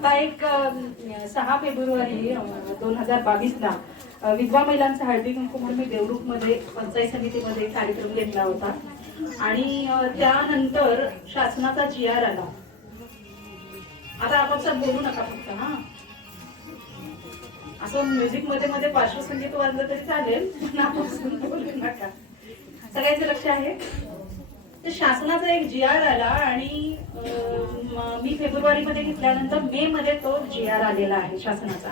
आता एक 6 फेब्रुवारी 2022ला विधवा महिलांचा हळदी कुंकू म्हणून मी देवरुख मध्ये पंचायत समितीमध्ये कार्यक्रम घेतला होता आणि त्यानंतर शासनाचा GR आला. आता आपण बोलू नका फक्त हा असं म्युझिक मध्ये मध्ये पार्श्वसंगीत वाजलं तरी चालेल पण आपण बोलू नका. सगळ्यांचं लक्ष आहे. तर शासनाचा एक GR आला आणि मी फेब्रुवारी मध्ये घेतल्यानंतर मे मध्ये तो GR आलेला आहे शासनाचा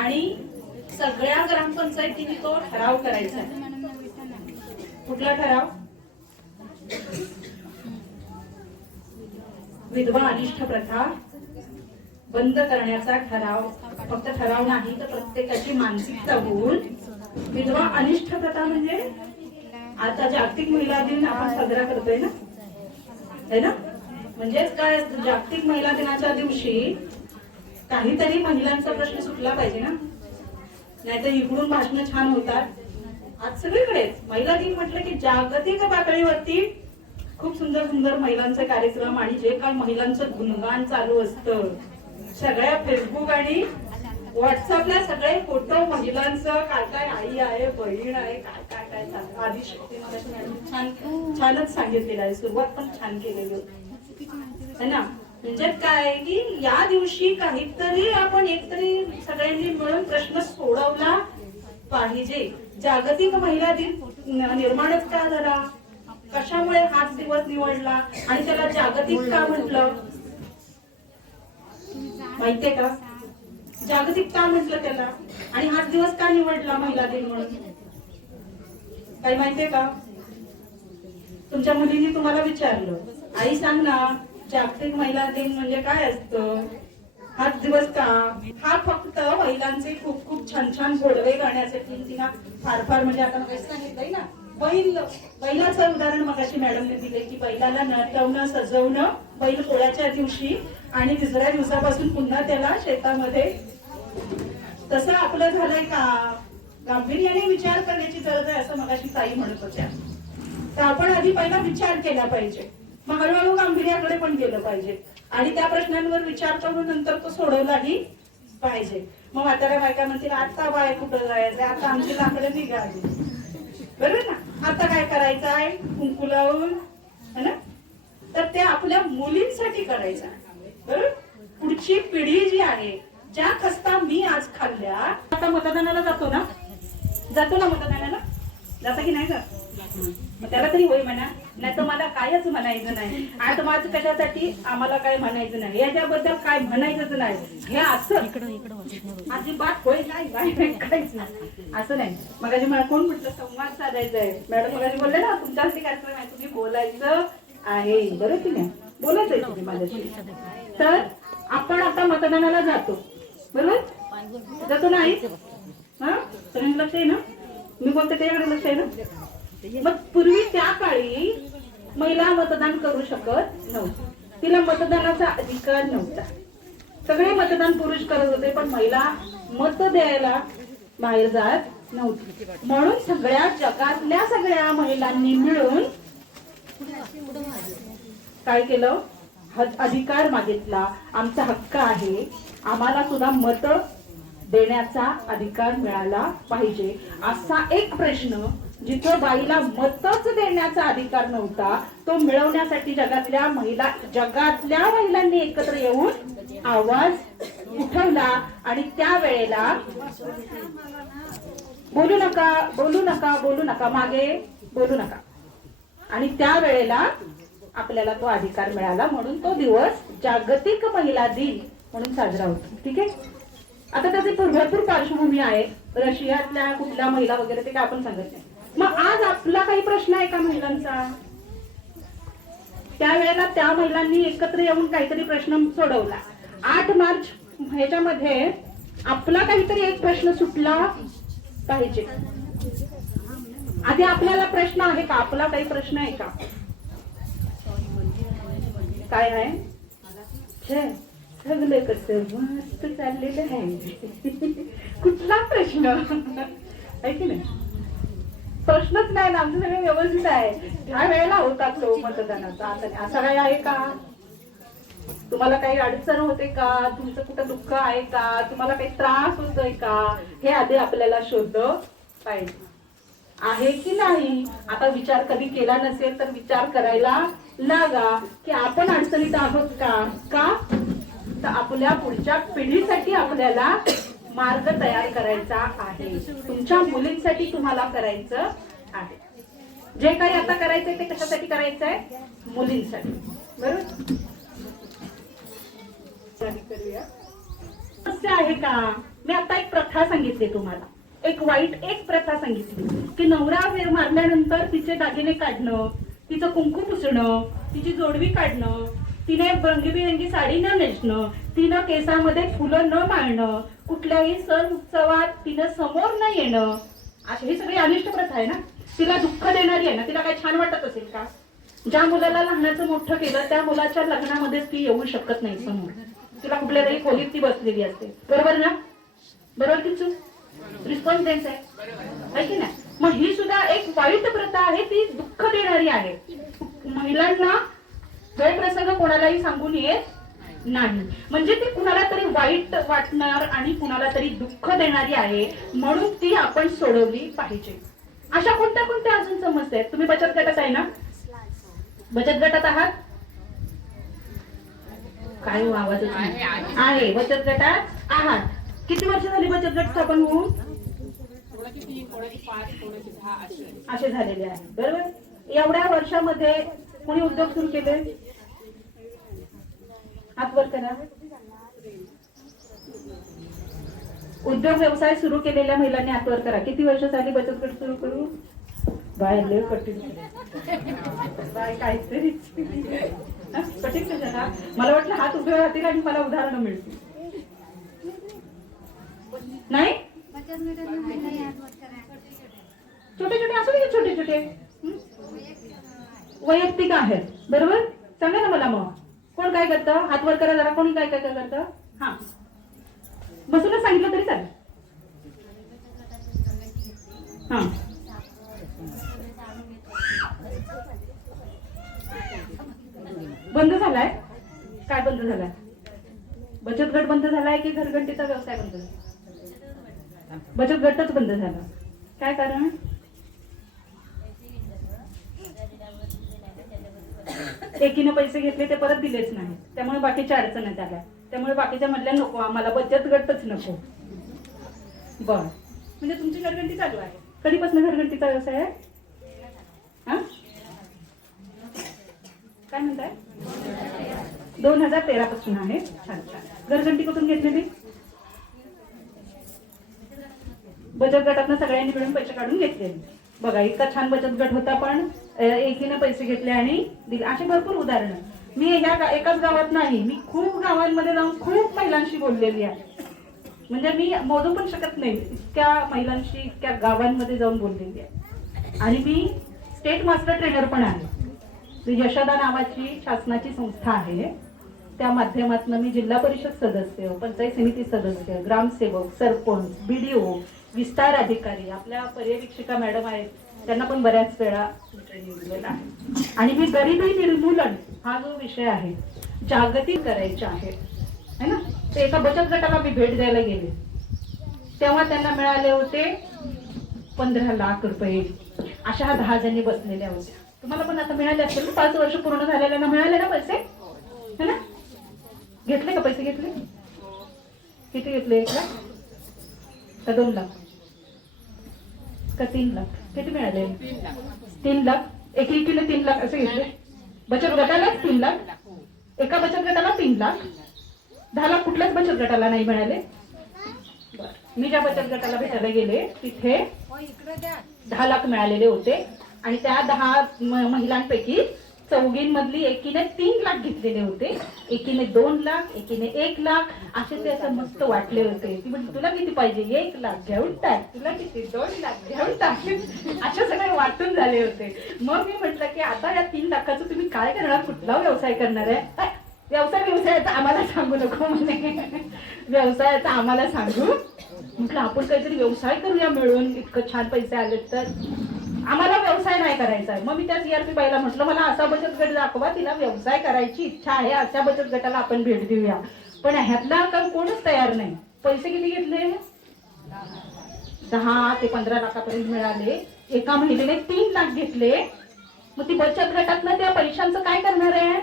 आणि सगळ्या ग्रामपंचायतींनी तो ठराव करायचा आहे. कुठला ठराव? विधवा अनिष्ठ प्रथा बंद करण्याचा ठराव. फक्त ठराव नाही तर प्रत्येकाची मानसिकता होऊन विधवा अनिष्ठ प्रथा म्हणजे आता जागतिक महिला दिन आपण साजरा करतोय ना, है ना? म्हणजेच काय, जागतिक महिला दिनाच्या दिवशी काहीतरी महिलांचा प्रश्न सुटला पाहिजे ना, नाहीतर इकडून भाषण छान होतात. आज सगळीकडे महिला दिन म्हटलं की जागतिक पातळीवरती खूप सुंदर सुंदर महिलांचे कार्यक्रम आणि जे काय महिलांचं गुणगान चालू असतं, सगळ्या फेसबुक आणि व्हॉट्सअपला सगळे फोटो महिलांचं, काय काय आई आहे, बहीण आहे, काय काय काय चालतं. आदिशक्ती मॅडम छानच सांगितलेलं आहे. सुरुवात पण छान केलेली होती है ना. म्हणजे काय की या दिवशी काहीतरी आपण एकतरी सगळ्यांनी मिळून प्रश्न सोडवला पाहिजे. जागतिक महिला दिन निर्माणच का झाला, कशामुळे हाच दिवस निवडला आणि त्याला जागतिक का म्हटलं माहितीये का? जागतिक का म्हटलं त्याला आणि हाच दिवस का निवडला महिला दिन म्हणून काही माहितीये का? तुमच्या मुलींनी तुम्हाला विचारलं, आई सांग ना जागतिक महिला दिन म्हणजे काय असतं, हाच दिवस का? हा फक्त महिलांचे खूप खूप छान छान गोडवे गाण्यासाठी तिला फार फार म्हणजे आता मग सांगितलंय ना, बैलाचं उदाहरण मगाशी मॅडमने दिले की बैलाला नटवणं सजवणं बैल पोळ्याच्या दिवशी आणि तिसऱ्या दिवसापासून पुन्हा त्याला शेतामध्ये. तसं आपलं झालंय का? गांभीर्याने विचार करण्याची गरज आहे असं मगाशी ताई म्हणत होत्या. तर आपण आधी पहिला विचार केला पाहिजे, मग हळूहळू गांभीर्याकडे पण गेलं पाहिजे आणि त्या प्रश्नांवर विचार करून नंतर तो सोडवलाही पाहिजे. मग म्हाताऱ्या बायका म्हणतील आता बाय कुठं जायचंय, आता आमची लाकडं निघाली, बरोबर ना, आता काय करायचं आहे कुंकू लावून, है ना. तर ते आपल्या मुलींसाठी करायचं आहे, बरोबर. पुढची पिढी जी आहे, ज्या खस्ता मी आज खाल्ल्या, आता मतदानाला जातो ना मतदानाला जाता की नाही जात? मग त्याला तरी होय म्हणा, नाही तर मला कायच म्हणायचं नाही. आता माझं कशासाठी आम्हाला काय म्हणायचं नाही, याच्याबद्दल काय म्हणायचंच नाही, हे असं अजिबात होय नाही काहीच नाही असं नाही. मग मला कोण म्हटलं संवाद साधायचा आहे, मॅडम मग बोलले ना तुमच्यासाठी कार्यक्रम आहे, तुम्ही बोलायचं आहे, बरोबर की नाही, बोलायचं आहे तुम्ही माझ्याशी. तर आपण आता मतदानाला जातो, बरोबर जातो नाही? हा सगळ्यांना लक्ष आहे ना, मी बोलते त्याकडे लक्ष आहे ना. मग पूर्वी त्या काळी महिला मतदान करू शकत नव्हती, तिला मतदानाचा अधिकार नव्हता. सगळे मतदान पुरुष करत होते पण महिला मत द्यायला बाहेर जात नव्हती. म्हणून सगळ्या जगातल्या सगळ्या महिलांनी मिळून काय केलं, अधिकार मागितला. आमचा हक्क आहे, आम्हाला सुद्धा मत देण्याचा अधिकार मिळाला पाहिजे. असा एक प्रश्न जिथं बाईला मतच देण्याचा अधिकार नव्हता, तो मिळवण्यासाठी जगातल्या महिलांनी एकत्र येऊन आवाज उठवला आणि त्यावेळेला बोलू नका बोलू नका बोलू नका मागे बोलू नका, आणि त्यावेळेला आपल्याला तो अधिकार मिळाला. म्हणून तो दिवस जागतिक महिला दिन म्हणून साजरा होतो. ठीक आहे. आता त्याची भरपूर पार्श्वभूमी आहे, रशियातल्या कुठल्या महिला वगैरे ते काय आपण सांगत नाही. मग आज आपला काही प्रश्न आहे का महिलांचा? त्यावेळेला त्या महिलांनी एकत्र येऊन काहीतरी प्रश्न सोडवला. 8 मार्च ह्याच्यामध्ये आपला काहीतरी एक प्रश्न सुटला पाहिजे. आधी आपल्याला प्रश्न आहे का? आपला काही प्रश्न आहे का? काय आहे? सगळं कसं मस्त चाललेलं आहे. कुठला प्रश्न आहे की नाही? प्रश्नच नाही ना, आमचं सगळं व्यवस्थित आहे. त्या वेळेला होता तो मतदानाचा. आता असं काय आहे का? तुम्हाला काही अडचण होते का, तुमचं कुठं दुःख आहे का, तुम्हाला काही त्रास होतोय का, हे आधी आपल्याला शोधलं पाहिजे, आहे की नाही. आता विचार कधी केला नसेल तर विचार करायला लागा की आपण अडचणीत आहोत का तर आपल्या पुढच्या पिढीसाठी आपल्याला मार्ग तयार करायचा आहे. तुमच्या मुलींसाठी तुम्हाला करायचं आहे. जे काही आता करायचंय ते कशासाठी करायचंय, मुलींसाठी. बरोबर. समस्या आहे का, मी आता एक प्रथा सांगितली तुम्हाला, एक वाईट एक प्रथा सांगितली की नवरा मारल्यानंतर तिचे दागिने काढणं, तिचं कुंकू पुसणं, तिची जोडवी काढणं, तिने रंगीबिरंगी साडी न नेसणं, तिनं केसामध्ये फुलं न माळणं, कुठल्याही सण उत्सवात तिनं समोर न येणं, अशी ही सगळी अनिष्ट प्रथा आहे ना. तिला दुःख देणारी आहे ना. तिला काही छान वाटत असेल का? ज्या मुलाला लहानाचं मोठं केलं त्या मुलाच्या लग्नामध्ये ती येऊ शकत नाही समोर. तिला कुठल्या तरी खोलीत ती बसलेली असते. बरोबर ना? बरोबर की चूक? रिस्पॉन्स द्यायचा आहे की नाही. मग ही सुद्धा एक वाईट प्रथा आहे, ती दुःख देणारी आहे. महिलांना गैरप्रसंग कोणालाही सांगून येत नाही, म्हणजे ती कुणाला तरी वाईट वाटणार आणि कुणाला तरी दुःख देणारी आहे, म्हणून ती आपण सोडवली पाहिजे. अशा कोणत्या कोणत्या अजून समस्या आहेत? तुम्ही बचत गटात आहे ना? बचत गटात आहात? काय आवाज आहे? बचत गटात आहात. किती वर्ष झाली बचत गट स्थापन होऊन? असे झालेले आहे. बरोबर. एवढ्या वर्षामध्ये कोणी उद्योग सुरू केले? हात वर करा. उद्योग व्यवसाय सुरू केलेल्या महिलांनी हात वर करा. किती वर्ष झाली बचत गट सुरू करू? बाय लय कठीण बाय काहीतरी कठीण कशाला. मला वाटलं हात उभे राहतील आणि मला उदाहरणं मिळतील. नाही छोटे छोटे असू दे, छोटे छोटे वैयक्तिक आहेत. बरोबर. सांगा ना मला मग कोण काय करतं? हात वर करा जरा. कोणी काय काय काय करतं? हा बसूनच सांगितलं तरी चालेल. हा बंद झालाय. काय बंद झालाय? बचत गट बंद झालाय की घरघंटीचा व्यवसाय बंद झाला? बचत गटच बंद झाला. काय कारण? एकीने पैसे घेतले ते परत दिलेच नाही, त्यामुळे बाकीच्या अडचणी आल्या. त्यामुळे बाकीच्या मधल्या नको, आम्हाला बचत गटच नको. बर. म्हणजे तुमची घरघंटी चालू आहे. कधीपासून घरघंटीचा व्यवसाय आहे? काय म्हणताय? 2013 पासून आहे. छान छान. घरघंटी कुठून घेतलेली? बचत गटातनं सगळ्यांनी मिळून पैसे काढून घेतलेले. बघा इतका छान बचत गट होता, पण एकीने पैसे घेतले आणि दिले. अशी भरपूर उदाहरणं. मी एकाच गावात नाही, मी खूप गावांमध्ये जाऊन खूप महिलांशी बोललेली आहे. म्हणजे मी मोजू पण शकत नाही इतक्या महिलांशी, इतक्या गावांमध्ये जाऊन बोललेली आहे. आणि मी स्टेट मास्टर ट्रेनर पण आहे. यशोदा नावाची शासनाची संस्था आहे. त्या माध्यमातून मी जिल्हा परिषद सदस्य, पंचायत समिती सदस्य, ग्रामसेवक, सरपंच, BDO, विस्तार अधिकारी, आपल्या पर्यवेक्षिका मॅडम आहेत, त्यांना पण बऱ्याच वेळा ट्रेनिंग दिलेलं आहे. आणि मी गरिबी निर्मूलन हा जो विषय आहे जागतिक करायचा आहे ना. ते एका बचत गटाला मी भेट द्यायला गेले, तेव्हा त्यांना मिळाले होते 15 लाख रुपये. अशा 10 जणी बसलेल्या होत्या. तुम्हाला पण आता मिळाले असेल. 5 वर्ष पूर्ण झालेल्यांना मिळाले ना पैसे, है ना? घेतले का पैसे? घेतले. किती घेतले? 1 लाख का 2 लाख का 3 लाख? किती मिळाले? 3 लाख. एकीने 3 लाख असे घेतले. बचत गटाला 3 लाख, एका बचत गटाला 3 लाख. 10 लाख कुठल्याच बचत गटाला नाही मिळाले. मी ज्या बचत गटाला भेटायला गेले तिथे 10 लाख मिळालेले होते. आणि त्या 10 महिलांपैकी चौघींमधली एकीने 3 लाख घेतलेले होते, एकीने 2 लाख, एकीने 1 लाख. असे ते असं मस्त वाटले होते. ती म्हणजे तुला किती पाहिजे? 1 लाख घेऊन टाक. तुला किती? 2 लाख घेऊन टाक. असे सगळे वाटून झाले होते. मग मी म्हटलं की आता या 3 लाखाचं तुम्ही काय करणार? कुठला व्यवसाय करणार आहे? व्यवसायाचा आम्हाला सांगू नको म्हणे. व्यवसायाचा आम्हाला सांगू. म्हटलं आपण काहीतरी व्यवसाय करूया मिळून. इतकं छान पैसे आले तर आम्हाला व्यवसाय नाही करायचा आहे. मग मी त्या CRP बाईला म्हटलं मला असा बचत गट दाखवा, तिला व्यवसाय करायची इच्छा आहे, अशा बचत गटाला आपण भेट देऊया. पण ह्यातला कोणच तयार नाही. पैसे किती घेतले? 10 ते 15 लाखापर्यंत मिळाले. एका महिलेने 3 लाख घेतले. मग ती बचत गटातनं त्या पैशांचं काय करणार आहे?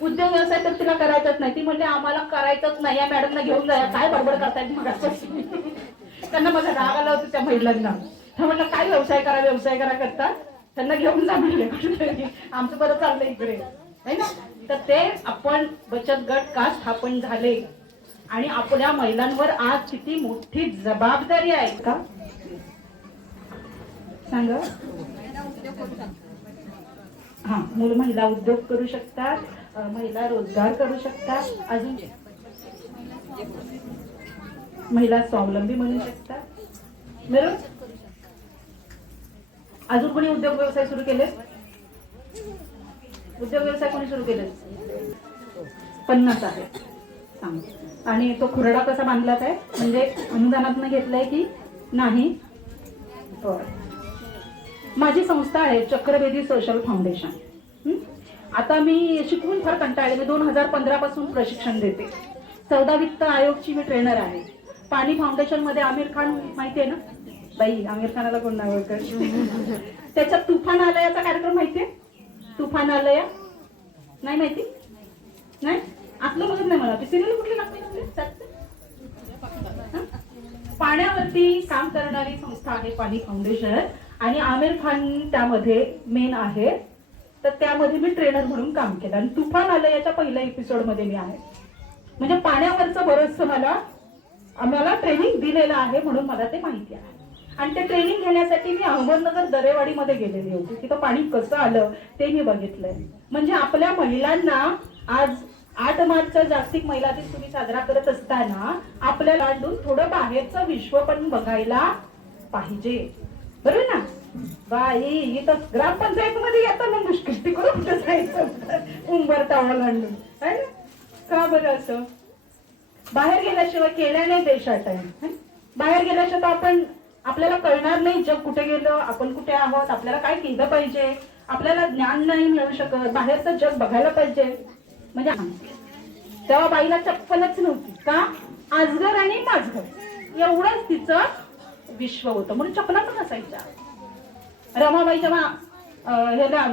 उद्योग व्यवसाय तर तिला करायचाच नाही. ती म्हणले आम्हाला करायचंच नाही, या मॅडमला घेऊन जाया. काय बडबड करतायत मग त्यांना माझा राग आला होता त्या महिलांना. म्हटलं काय व्यवसाय करा करतात, त्यांना घेऊन जा म्हणले. आमचं बरं चाललंय इकडे है ना. तर ते आपण बचत गट का स्थापन झाले आणि आपल्या महिलांवर आज किती मोठी जबाबदारी आहे का सांगा. हा, महिला उद्योग करू शकतात, महिला रोजगार करू शकतात, अजून महिला स्वावलंबी बनू शकतात. बरोबर. अजून कोणी उद्योग व्यवसाय सुरू केले? उद्योग व्यवसाय कोणी सुरू केले? 50 आहे. आणि तो खुरडा कसा बांधला आहे म्हणजे अनुदानातून घेतलाय की नाही? माझी संस्था आहे चक्रवेदी सोशल फाउंडेशन. आता मी शिकवून फार कंटाळले. मी 2015 पासून प्रशिक्षण देते. 14 वित्त आयोगची मी ट्रेनर आहे. पाणी फाउंडेशन मध्ये आमिर खान माहिती आहे ना बाई? आमिर खानाला कोण नाव ओळखत? त्याचा तुफान आलयाचा कार्यक्रम माहितीये? तुफान आलया नाही माहिती? नाही आपलं बघत नाही मला. ती सिरियल कुठली लागते? पाण्यावरती काम करणारी संस्था आहे पाणी फाउंडेशन आणि आमिर खान त्यामध्ये मेन आहे. तर त्यामध्ये मी ट्रेनर म्हणून काम केलं आणि तुफान आलयाच्या पहिल्या एपिसोड मध्ये मी आहे. म्हणजे पाण्यावरचं बरंचसं आम्हाला ट्रेनिंग दिलेलं आहे म्हणून मला ते माहिती आहे. आणि ते ट्रेनिंग घेण्यासाठी मी अहमदनगर दरेवाडीमध्ये गेलेली होती. तिथं पाणी कसं आलं ते मी बघितलंय. म्हणजे आपल्या महिलांना आज 8 मार्चचा जागतिक महिला दिन तुम्ही साजरा करत असताना आपल्या लांडून थोडं बाहेरचं विश्व पण बघायला पाहिजे. बरोबर ना बाई? इथं ग्रामपंचायत मध्ये येताना मुश्किल, तिकडं कुठं जायचं उंबर टावळा लांडून आहे ना. का बरं असं? बाहेर गेल्याशिवाय केल्या नाही देशात आहे. बाहेर गेल्याशिवाय आपल्याला कळणार नाही जग कुठे गेलं, आपण कुठे आहोत, आपल्याला काय केलं पाहिजे, आपल्याला ज्ञान नाही मिळू शकत. बाहेरचं जग बघायला पाहिजे. म्हणजे तेव्हा बाईला चप्पलच नव्हती का? आजगर आणि माझगर एवढंच तिचं विश्व होतं म्हणून चप्पला पण नसायच्या. रमाबाई जेव्हा ह्याला